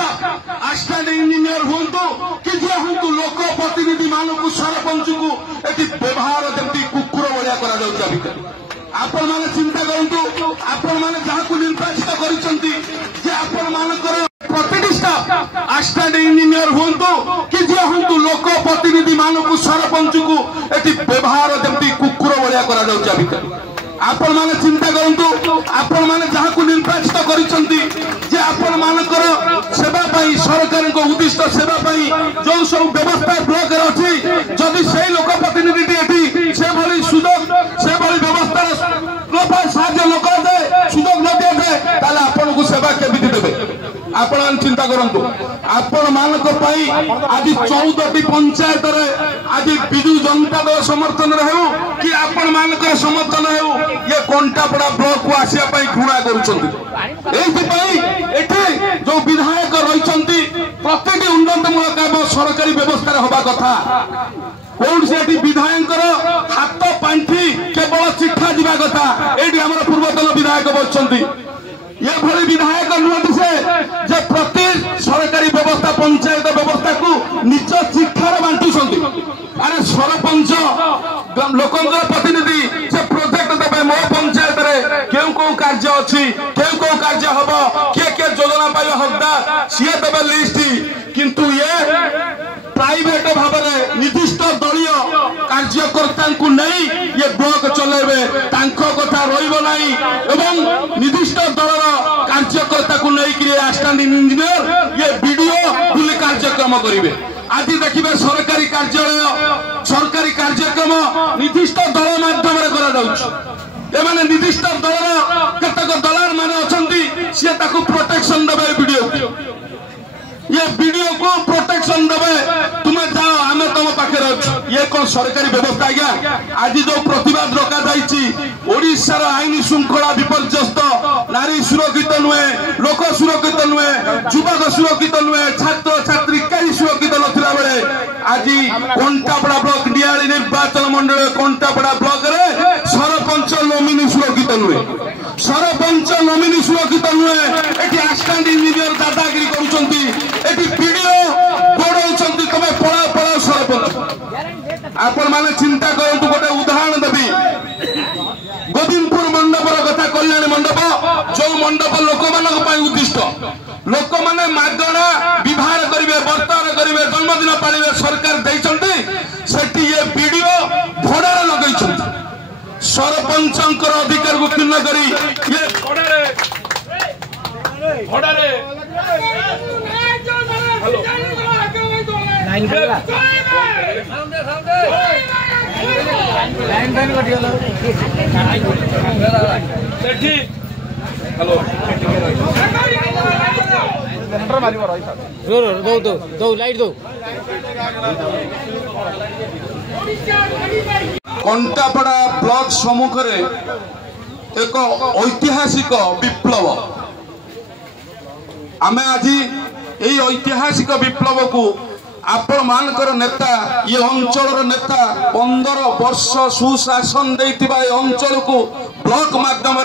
assistant engineer हूँ कि जे हूँ लोक प्रतिनिधि मानक सरपंच को ये व्यवहार जमी कुकुर भाया कर आपण मैंने चिंता करूँ आपण मैंने जहाँ निर्वाचित कर प्रतिष्ठा आसिस्टेंट इंजीनियर हूँ कि जे हूँ लोक प्रतिनिधि मानक सरपंच को ये व्यवहार जमी कुकुर भाया कर आपण मैंने चिंता करूँ आपण मैंने जहाँ निर्वाचित कर सेवा सरकार उद्दिष्ट सेवा जो सब व्यवस्था ब्लॉक अच्छी जदि से लोक प्रतिनिधि से भली सुजोग से भली व्यवस्था साहय लोक दे सुजोग न दिए ताले आपण को सेवा केमिति देबे आपण चिंता करूँ आपण मानक आज 14टी पंचायत आज विजु जनता दल समर्थन हो कि आपण मानक समर्थन हो ये कंटापड़ा ब्लॉक को आसापी घृणा कर जो विधायक रही प्रत्येक उन्नतमूलक काम सरकारी व्यवस्था हवा कथा कौन से विधायक हाथ पांठी केवल चिठा जावा कथा ये आम पूर्वतन विधायक बच्चे ये भली विधायक नुहति से प्रति सरकारी व्यवस्था पंचायत व्यवस्था को निज चिठार बांटुंट अरे सरपंच लोकंर प्रतिनिधि से प्रोजेक्ट देवे मो पंचायत रे क्यों कौ कार्य अच्छी क्यों कौ कार्य हम किए योजना पाइबा हकदार सी देवे लिस्ट किंतु ये प्राइवेट भाव में निर्दिष्ट दलीय कार्यकर्ता नहीं ये ब्लॉक चलेबे कथा रहा निर्दिष्ट दलर कार्यकर्ता को लेकिन आसिस्टेंट इंजीनियर ये वीडियो बुली कार्यक्रम करेंगे आज देखिए सरकारी कार्यालय सरकारी कार्यक्रम निर्दिष्ट दल माध्यम कर निर्दिष्ट दलर केतक दलार माने अच्छा सी प्रोटेक्शन देवे वीडियो ये वीडियो को प्रोटेक्शन देवे तुम्हें जाओ आम तुम पाखे ये कौन सरकारी व्यवस्था आज्ञा आज जो प्रतिवाद रखा ओडिशार आईन श्रृंखला विपर्यस्त नारी सुरक्षित नुहे लोक सुरक्षित नुहे युवक सुरक्षित नुहे छात्र छात्री कहीं सुरक्षित नथिला बेले आज कंटापड़ा ब्लॉक नियाली निर्वाचन मंडल कंटापड़ा ब्लॉक रे सरपंच नोमिनी सुरक्षित नुहे सरपंच नोमिनी सुरक्षित नुहे एटी असिस्टेंट इंजीनियर दादागिरी करूछंती एटी वीडियो गोड़ौछंती तमे पळा पळा सरपंच आपण माने चिंता करंतु गोटे उदाहरण देबी गोविंदपुर मंडपर कथा कल्याण मंडप जो मंडप लोक मानक पई उद्दिष्ट लोक माने मागणा विवाह करिवे वर्तन करिवे जन्मदिन पालिवे सरकार दैछंती सेठी ये वीडियो भोडा लगैछंती सरपंचंकर अधिकार को क्षुण्ण करी ये भोडा रे हेलो लाइन लाइन लाइन कटियो सेठी हेलो जनरेटर मारिबो रही था दो लाइट दो कंटापड़ा ब्लॉक सम्मुख एक ऐतिहासिक विप्लव आमे आज ये ऐतिहासिक विप्लव को आपण मानकर नेता ये अंचल नेता 15 वर्ष सुशासन देथिबा ये अंचल को ब्लॉक माध्यम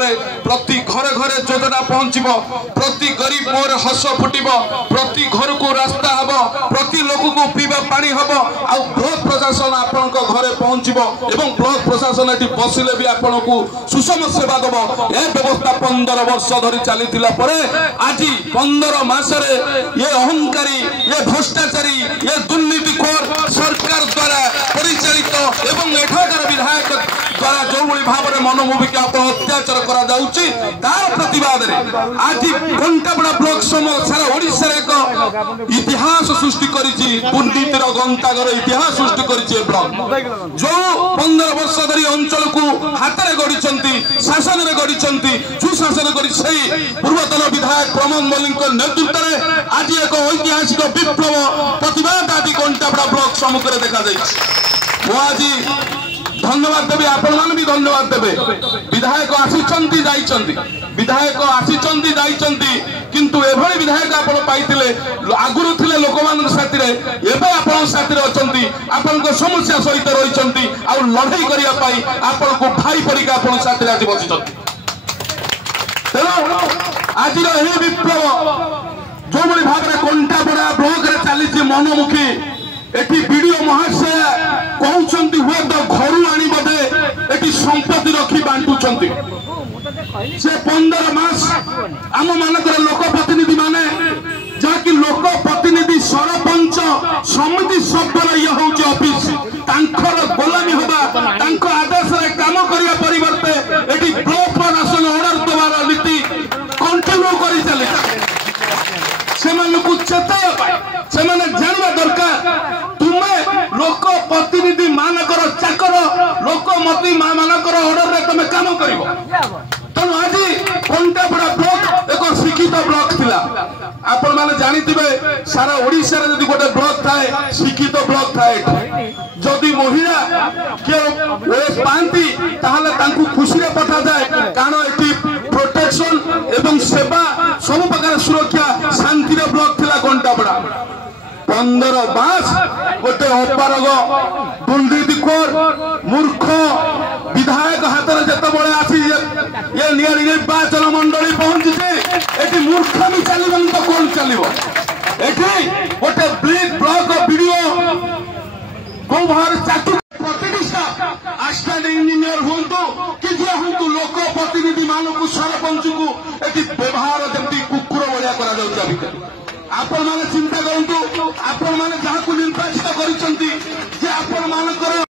प्रति घरे घरे योजना पहुंचब प्रति गरीब मोर हस फुटब प्रति घर को रास्ता हम प्रति लोक को पीवा पानी हम आ ब्लॉक प्रशासन आपण घरे पहुंचब एवं ब्लॉक प्रशासन ये बसिले भी आपण को सुषम सेवा दब यह व्यवस्था 15 वर्ष धरी चली आज 15 मासरे ये अहंकारी ये भ्रष्टाचारी ये दुर्नीतिखोर सरकार द्वारा परिचालित एवं एठाकार विधायक द्वारा जो भाव में मनोमुखी अत्याचार तार प्रतिवाद आज कंटापड़ा ब्लॉक सारा ओडिशा एक इतिहास सृष्टि दुर्नीतिर गंतागर इतिहास सृष्टि कर जो 15 वर्ष धरी अंचल को हाथ में गढ़ी शासन में गढ़ी सुशासन कर पूर्वतन विधायक प्रमोद मल्लिक नेतृत्व में आज एक ऐतिहासिक विप्लव प्रतिवाद आज कंटापड़ा ब्लॉक सम्मुख देखा आज धन्यवाद देवे आपण मान भी धन्यवाद देवे विधायक आसीचंती जाइचंती विधायक आसीचंती जाइचंती किंतु एभली विधायक आपण पाइतिले आगुरु थिले लोक मान साथी रे एबे आपण साथी रे अचंती आपण को समस्या सहित रहिचंती आ लड़ाई करिया पाई आपण को भाई परिका आपण साथी रे आज बसिचंती तेनो आज रो हे विप्लव जो भाव में कंटाबड़ा ब्लॉक रे चली मनमुखी एटी वीडियो महाशय कहते हुए तो घर आनी बोधे एटी संपत्ति रखी बांटुंट से 15 मास आम मानक लोकप्रतिनिधि माने जहाँकि लोकप्रतिनिधि सरपंच समिति सभ्यर ये हूँ ऑफिस गोलामी हवा आदेश काम करने परिवर्ते एटी ब्लॉक प्रशासन ऑर्डर देवार नीति कंटिन्यू कर चले से जानवा दरकार तुम्हें लोक प्रतिनिधि मानकर चाकर लोकमती मानकर ऑर्डर रे तुम काम कर तेणु आज कंटाबड़ा ब्लॉक एक शिक्षित ब्लॉक थिला आपण माने जानिथिबे सारा ओडिसा रे जदि गोटे ब्लॉक थाए शिक्षित ब्लॉक थाए जदि महिला के ओएस पांती ताहले तांकू खुशी रे पठा जाए कारण एटी प्रोटेक्शन एवं सेवा सब प्रकार सुरक्षा शांति रे ब्लॉक थिला कंटाबड़ा 15 मास गोटे अपारग दुर्नीतिखोर मूर्ख विधायक हाथ में जिते बड़े आसी ये निर्वाचन मंडली पहुंची ये मूर्खामी चलो तो कौन चलो ये गोटे ब्लॉक वीडियो कौ भाव चातु प्रतिष्ठा आस्टाड इंजीनियर हूँ कि जे हूँ लोक प्रतिनिधि मानक सरपंच को ये व्यवहार जमी कुकुर भाया आपण माने चिंता करूँ आपण माने जहाँ निर्वाचित कर